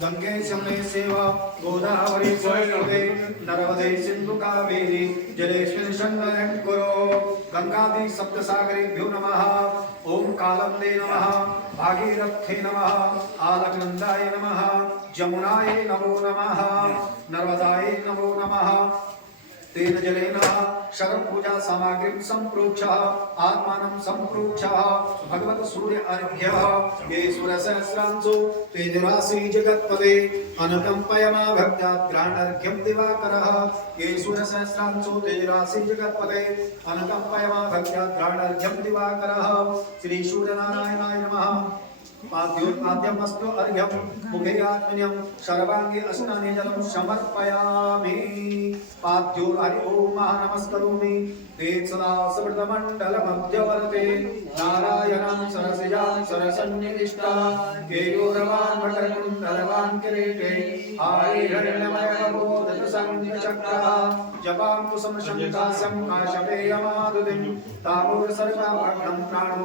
गंगे शमने सेवा गोदावरी सरस्वती नर्मदे सिंधु कावेरी जलेस्मिन् सन्निधिं कुरु गंगादि सप्तसागरेभ्यो नमः। ओम कालंदे नमः, भागीरथे नमः, आलकनंदाय नमः, जमुनाय नमो नमः, नर्मदाय नमो नमः। तेन जलेन शरम पूजा सामग्री संप्रोक्ष आत्मानं संप्रोक्ष भगवत सूर्य अर्घ्य ये सूर्य सहस्रांशो तेजराशि जगत्पते अनुकंपयमा भक्त्या ग्रहणार्घ्यं दिवाकरः ये सूर्य सहस्रांशो तेजराशि जगत्पते अनुकंपयमा भक्त्या ग्रहणार्घ्यं दिवाकरः। श्री सूर्य नारायणाय नमः। पाद्योपाद्यमस्तु अर्घ्यं मुखे आत्मन्यं सर्वांगे अस्नाने जलं समर्पयामि। पाद्यो हरि ओम नमस्करोमि तेज सदा समृद्धमण्डलमध्यवर्ते नारायणं सरसिजां सरसन्निविष्टा केयूरवान् मकरकुण्डलवान् किरीटे आयुर्हिरण्यमयबोधसंचक्रः जपां कुसुमशङ्कास्यं काशपेयमादुतिं ताम्बूलसर्पाभरणं प्राणो